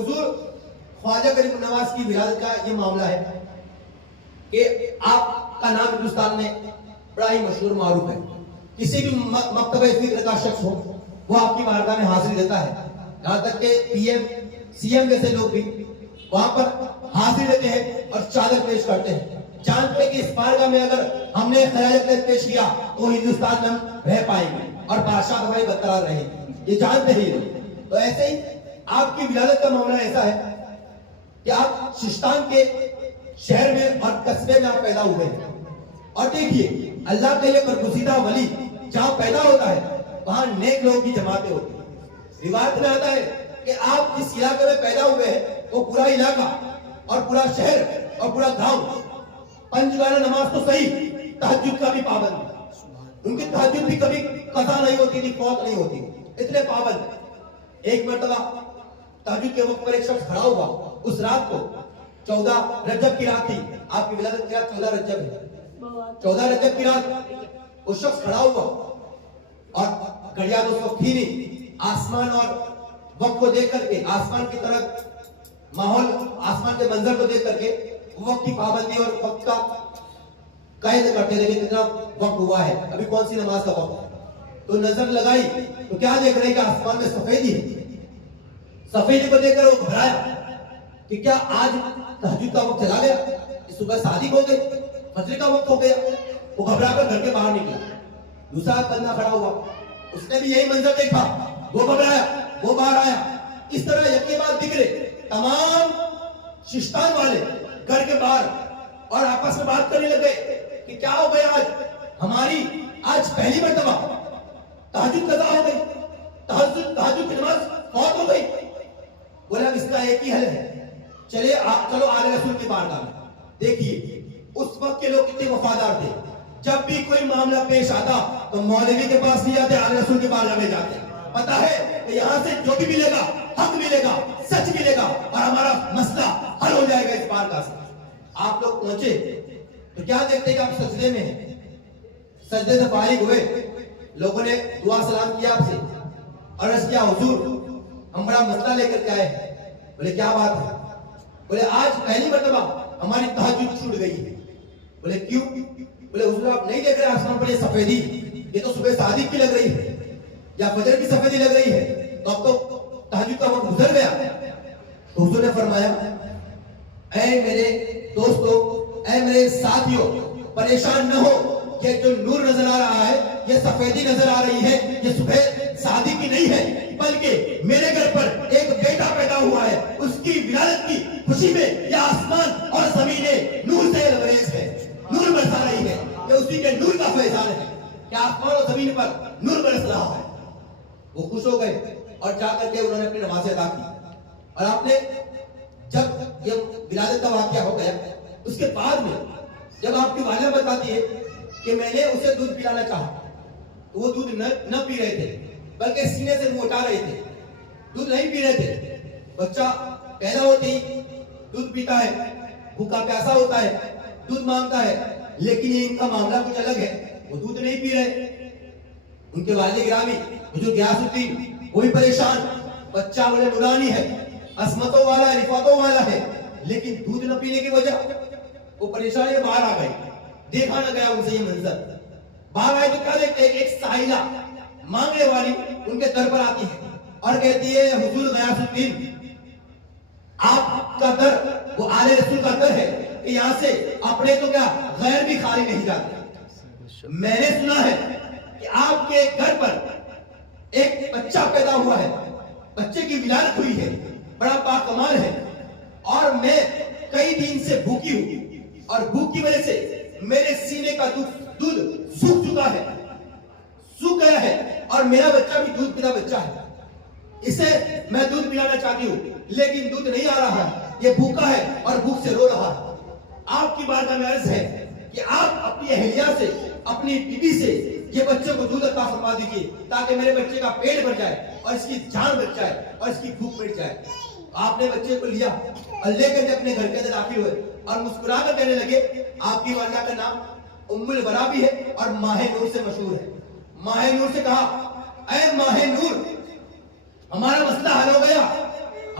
حضور خواجہ غریب نواز کی ولادت کا یہ معاملہ ہے کہ آپ کا نام ہندوستان میں بڑا ہی مشہور معروف ہے. کسی بھی مکتبہ فکر کا شخص ہو وہ آپ کی بارگاہ میں حاضری دیتا ہے. یہاں تک کہ پی ایم سی ایم جیسے لوگ بھی وہاں پر حاضری دیتے ہیں اور چادر پیش کرتے ہیں. جانتے کہ اس بارگاہ میں اگر ہم نے خراج عقیدت پیش کیا تو ہندوستان میں ہم رہ پائیں گے اور بادشاہ ہماری برقرار رہے گی. یہ جانتے ہی لوگ. تو ایسے ہی آپ کی ولادت کا معاملہ ایسا ہے کہ آپ ششتان کے شہر میں اور قصبے میں آپ پیدا ہوئے ہیں. اور دیکھیے اللہ کا یہ برگزیدہ ولی جہاں پیدا ہوتا ہے وہاں نیک لوگوں کی جماعتیں ہوتی ہیں. روایت میں آتا ہے کہ آپ جس علاقے میں پیدا ہوئے ہیں وہ پورا علاقہ اور پورا شہر اور پورا گاؤں پنج وقت نماز تو صحیح تہجد کا بھی پابند. ان کی تہجد بھی کبھی قضا نہیں ہوتی تھی, فوت نہیں ہوتی, اتنے پابند. ایک مرتبہ تہجد کے وقت پر ایک شخص کھڑا ہوا. اس رات کو 14 رجب کی رات تھی. آپ کی ولادت کی رات 14 رجب ہے. 14 رجب کی رات وہ شخص کھڑا ہوا اور گھڑیاں تو اس وقت تھی نہیں. آسمان اور وقت کو دیکھ کر کے, آسمان کی طرف ماحول, آسمان کے منظر کو دیکھ کر کے وقت کی پابندی اور وقت کا قید کرتے تھے کہ کتنا وقت ہوا ہے, ابھی کون سی نماز کا وقت ہے. تو نظر لگائی تو کیا دیکھ رہے کہ آسمان میں سفیدی ہے. سفیدی کو دیکھ کر وہ گھبرایا کہ کیا آج تہجد کا وقت چلا گیا, صبح صادق ہو گئے, فجر کا وقت ہو گیا. وہ گھبرا کر گھر کے باہر نکلا. دوسرا بندہ کھڑا ہوا, اس نے بھی یہی منظر دیکھا, وہ گھبرایا, وہ باہر آیا. اس طرح یکی بعد بکھرے تمام ششتان والے گھر کے باہر اور آپس میں بات کرنے لگے کہ کیا ہو گیا آج, ہماری آج پہلی مرتبہ تہجد قضا ہو گئی, تہجد کی نماز فوت ہو گئی. بولا اب اس کا ایک ہی حل ہے, چلو آل رسول کی بارگاہ میں. دیکھیے اس وقت کے لوگ کتنے وفادار تھے. جب بھی کوئی معاملہ پیش آتا تو مولوی کے پاس نہیں جاتے, آل رسول کی بارگاہ میں جاتے. پتا ہے کہ یہاں سے جو بھی ملے گا حق ملے گا, سچ ملے گا اور ہمارا مسئلہ حل ہو جائے گا اس بارگاہ سے. آپ لوگ پہنچے تو کیا دیکھتے کہ آپ سجدے میں ہیں. سجدے سے فارغ ہوئے, لوگوں نے دعا سلام کیا آپ سے, عرض کیا حضور ہم بڑا مسئلہ لے کر کے آئے ہیں. بولے کیا بات ہے؟ بولے آج پہلی مرتبہ ہماری تہجد چھوٹ گئی ہے. بولے کیوں؟ بولے حضور آپ نہیں دیکھ رہے آسمان پر یہ سفیدی, یہ تو صبح صادق کی لگ رہی ہے یا فجر کی سفیدی لگ رہی ہے, تو اب تو تہجد کا وقت گزر گیا. تو حضور نے فرمایا اے میرے دوستو, اے میرے ساتھیوں, پریشان نہ ہو. یہ جو نور نظر آ رہا ہے, یہ سفیدی نظر آ رہی ہے, یہ صبح صادق کی نہیں ہے, بلکہ میرے گھر پر ایک بیٹا پیدا ہوا ہے. اس کی ولادت کی خوشی میں یہ آسمان اور زمینیں نور سے لبریز ہے, نور برسا رہی ہے. یہ اسی کے نور کا فیضان ہے کہ آسمان اور زمین پر نور برس رہا ہے. وہ خوش ہو گئے اور جا کر کے انہوں نے اپنی نماز ادا کی. اور آپ نے جب یہ ولادت کا واقعہ ہو گیا, اس کے بعد میں جب آپ کی والدہ بتاتی ہے کہ میں نے اسے دودھ پلانا چاہا, تو وہ دودھ نہ پی رہے تھے بلکہ سینے سے منہ ہٹا رہے تھے, دودھ نہیں پی رہے تھے. بچہ پیدا ہوتے ہی دودھ پیتا ہے, بھوکا پیاسا ہوتا ہے, دودھ مانگتا ہے, لیکن یہ ان کا معاملہ کچھ الگ ہے, وہ دودھ نہیں پی رہے. ان کے والد گرامی حضور غیاث الدین وہ بھی پریشان, بچہ بولے نورانی ہے, عصمتوں والا, رفاتوں والا ہے, لیکن دودھ نہ پینے کی وجہ وہ پریشانی میں باہر آ گئے. دیکھا نہ گیا ان سے یہ منظر. باہر آئے تو کیا دیکھتے ہیں, ایک سائلہ مانگنے والی ان کے در پر آتی ہے اور کہتی ہے حضور غیاث الدین آپ کا در وہ آل رسول کا در ہے کہ یہاں سے اپنے تو کیا غیر بھی خالی نہیں جاتے. میں نے سنا ہے کہ آپ کے گھر پر ایک بچہ پیدا ہوا ہے, بچے کی ولادت ہوئی ہے, بڑا باکمال ہے, اور میں کئی دن سے بھوکی ہوں اور بھوک کی وجہ سے میرے سینے کا دودھ سوکھ چکا ہے, سوکھ گیا ہے, اور میرا بچہ بھی دودھ پیتا بچہ ہے. اسے میں دودھ پلانا چاہتی ہوں لیکن دودھ نہیں آ رہا ہے, یہ بھوکا ہے اور بھوک سے رو رہا ہے. آپ کی بارگاہ میں عرض ہے کہ آپ اپنی اہلیہ سے, اپنی بیوی سے یہ بچے کو دودھ عطا فرما دیجیے تاکہ میرے بچے کا پیٹ بھر جائے اور اس کی جان بچ جائے اور اس کی بھوک مٹ جائے. آپ نے بچے کو لیا اور لے کر اپنے گھر کے اندر داخل ہوئے اور مسکرا کر کہنے لگے, آپ کی والدہ کا نام ام البرا بھی ہے اور ماہ نور سے مشہور ہے. ماہ نور سے کہا اے ماہ نور, ہمارا مسئلہ حل ہو گیا,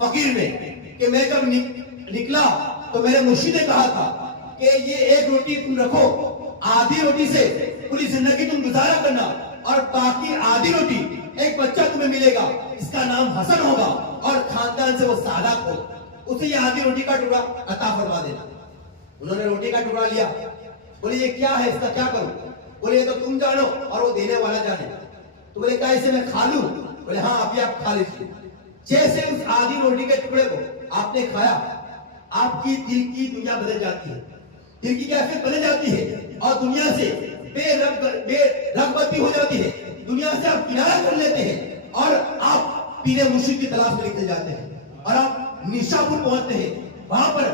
فقیر نے کہ میں جب نکلا تو میرے مرشد نے کہا تھا کہ یہ ایک روٹی تم رکھو، آدھی روٹی سے پوری زندگی تم گزارا کرنا، اور باقی آدھی روٹی ایک بچہ تمہیں ملے گا، اس کا نام حسن ہوگا اور خاندان سے وہ سعادت ہو، اسے یہ آدھی روٹی کا ٹکڑا عطا فرما دینا۔ انہوں نے روٹی کا ٹکڑا لیا، بولے یہ کیا ہے، اس کا کیا کروں؟ بولے یہ تو تم جانو اور وہ دینے والا جانے۔ تو بولے کیا اسے میں کھا لوں؟ بولے ہاں ابھی آپ کھا لیجیے۔ جیسے اس آدھی روٹی کے ٹکڑے کو آپ نے کھایا، آپ کی دل کی دنیا بدل جاتی ہے، دل کی کیفیت بدل جاتی ہے، اور دنیا سے بے رغبتی ہو جاتی ہے، دنیا سے آپ کنارہ کر لیتے ہیں اور آپ پیرے مرشد کی تلاش میں نکل جاتے ہیں، اور آپ نیشاپور پہنچتے ہیں۔ وہاں پر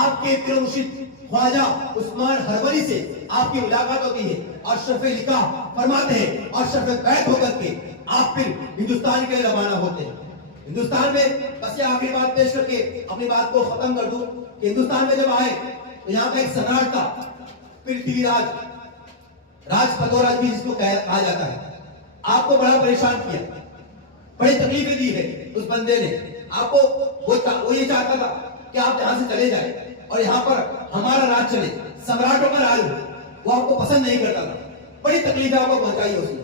آپ کے پیر مرشد خواجہ عثمان ہربری سے آپ کی ملاقات ہوتی ہے، اور شرف لقاء فرماتے ہیں، اور شرف بیعت ہو کر کے آپ پھر ہندوستان کے لیے روانہ ہوتے ہیں۔ ہندوستان میں بس یہ آخری بات پیش کر کے اپنی بات کو ختم کر دوں کہ ہندوستان میں جب آئے تو یہاں کا ایک سمراٹ تھا، پرتھوی راج پتوراج بھی جس کو کہا جاتا ہے، آپ کو بڑا پریشان کیا، بڑی تکلیفیں دی ہے اس بندے نے آپ کو۔ وہ یہ چاہتا تھا کہ آپ یہاں سے چلے جائیں اور یہاں پر ہمارا راج چلے، سمراٹوں کا راج ہو، وہ آپ کو پسند نہیں کرتا تھا، بڑی تکلیفیں آپ کو پہنچائی اس نے۔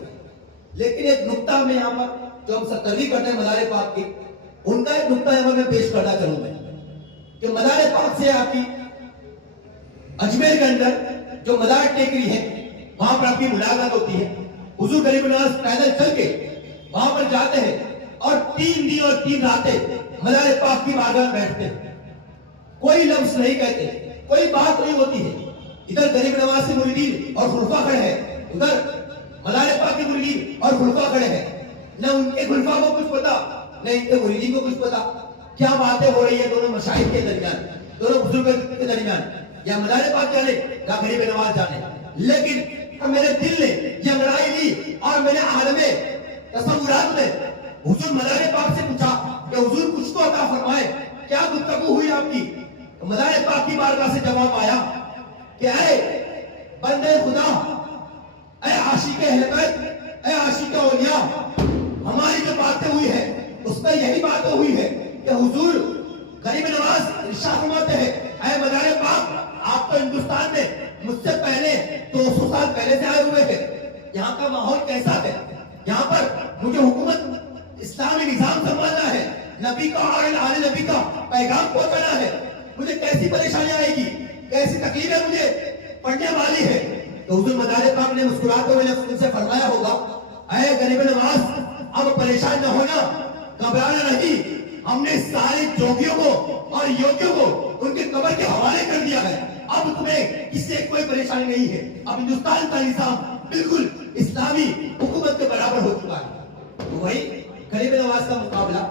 لیکن ایک نقطہ میں یہاں پر جو ہم ستروی کرتے ہیں مزار پاک کی، ان کا ایک نقطہ یہاں میں پیش کرنا چاہوں میں کہ مزار پاک سے آپ کی اجمیر کے اندر جو مزار ٹیکری ہے وہاں پر آپ کی ملاقات ہوتی ہے۔ حضور غریب نواز پیدل چل کے وہاں پر جاتے ہیں اور 3 دن اور 3 راتیں مزار پاک کی بارگاہ میں بیٹھتے ہیں، کوئی لفظ نہیں کہتے، کوئی بات نہیں ہوتی ہے۔ ادھر غریب نواز کے مریدین اور خلفاء کھڑے ہیں، ادھر مزار پاک کے مریدین اور خلفاء کھڑے ہیں، نہ ان کے خلفاء کو کچھ پتا نہ ان کے مریدین کو کچھ پتا کیا باتیں ہو رہی ہیں دونوں مشائخ کے درمیان، دونوں بزرگوں کے درمیان، یا مزار پاک جانے یا غریب نواز جانے۔ لیکن میرے دل نے یہ انگڑائی لی اور میرے عالم تصورات میں حضور مزار پاک سے پوچھا کہ حضور کچھ تو عطا فرمائے، کیا گفتگو ہوئی آپ کی؟ مزار پاک کی بارگاہ سے جواب آیا کہ اے بندے خدا، اے عاشق اہل بیت، اے عاشق اولیاء، ہماری جو باتیں ہوئی ہے اس میں یہی باتیں ہوئی ہے کہ حضور غریب نواز ارشاد فرماتے ہیں اے مزار پاک، آپ تو ہندوستان میں مجھ سے پہلے 200 سال پہلے سے آئے ہوئے تھے، یہاں کا ماحول کیسا ہے؟ یہاں پر مجھے حکومت اسلامی نظام سنبھالنا ہے، نبی کا اور آل نبی کا پیغام پہنچانا ہے، مجھے کیسی پریشانی آئے گی، کیسی تکلیفیں مجھے پڑنے والی ہے؟ تو حضور مزار پاک نے مسکراتے ہوئے ان سے فرمایا ہوگا اے غریب نواز، اب پریشان نہ ہونا، گھبرانا نہیں، ہم نے سارے جوگیوں کو اور یوگیوں کو ان کے قبر کے حوالے کر دیا ہے، اب تمہیں اس سے کوئی پریشانی نہیں ہے، اب ہندوستان کا نظام بالکل اسلامی حکومت کے برابر ہو چکا ہے۔ تو وہی غریب نواز کا مقابلہ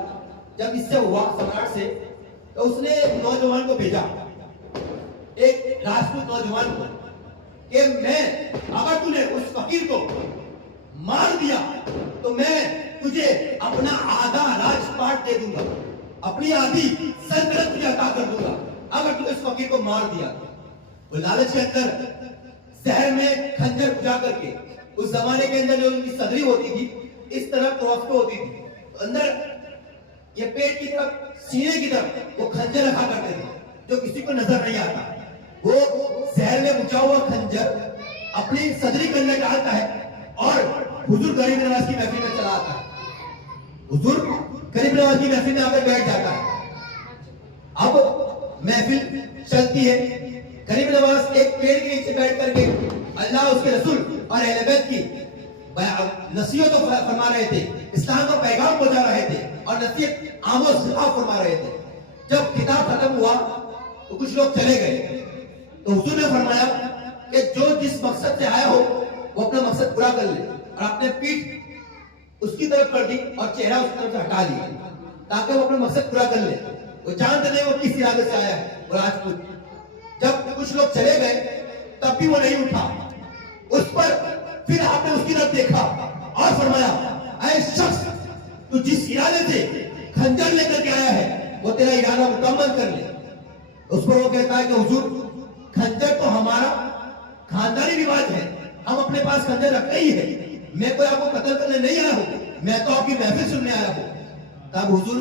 جب اس سے ہوا سمراٹ سے، تو اس نے ایک نوجوان کو بھیجا، ایک راجپوت نوجوان کو، کہ میں اگر تو نے اس فقیر کو مار دیا تو میں تجھے اپنا آدھا راج پاٹ دے دوں گا، اپنی آدھی سلطنت تجھے عطا کر دوں گا اگر تو اس فقیر کو مار دیا۔ وہ لالچ کے اندر زہر میں خنجر بجا کر کے، اس زمانے کے اندر جو ان کی صدری ہوتی تھی اس طرح کراس پہ ہوتی تھی، اندر یہ پیٹ کی طرف سینے کی طرف وہ خنجر رکھا کرتے تھے جو کسی کو نظر نہیں آتا، وہ زہر میں بجا ہوا خنجر اپنی صدری کے اندر ڈالتا ہے اور حضور غریب نواز کی محفل میں چلا آتا ہے، حضور غریب نواز کی محفل میں آ کر بیٹھ جاتا ہے۔ اب محفل چلتی ہے، غریب نواز ایک پیڑ کے نیچے بیٹھ کر کے اللہ اس کے رسول اور اہل بیت کی نصیحت فرما رہے تھے، اسلام کا پیغام پہنچا رہے تھے اور نصیحت عام و خطاب فرما رہے تھے۔ جب خطاب ختم ہوا تو کچھ لوگ چلے گئے، تو حضور نے فرمایا کہ جو جس مقصد سے آیا ہو وہ اپنا مقصد پورا کر لے، اور اپنے پیٹ اس کی طرف کر دی اور چہرہ اس کی طرف سے ہٹا لیا تاکہ وہ اپنا مقصد پورا کر لے۔ وہ جانتے نہیں وہ کس ارادے سے آیا ہے، وہ راجپوت۔ جب کچھ لوگ چلے گئے تب بھی وہ نہیں اٹھا، اس پر پھر آپ نے اس کی طرف دیکھا اور فرمایا اے شخص، تو جس ارادے سے خنجر لے کر کے آیا ہے وہ تیرا ارادہ مکمل کر لے۔ اس پر وہ کہتا ہے کہ حضور خنجر تو ہمارا خاندانی رواج ہے، ہم اپنے پاس خنجر رکھتے ہی ہیں، میں کوئی آپ کو قتل کرنے نہیں آیا ہوں، میں تو آپ کی محفل سننے آیا ہوں۔ تب حضور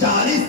40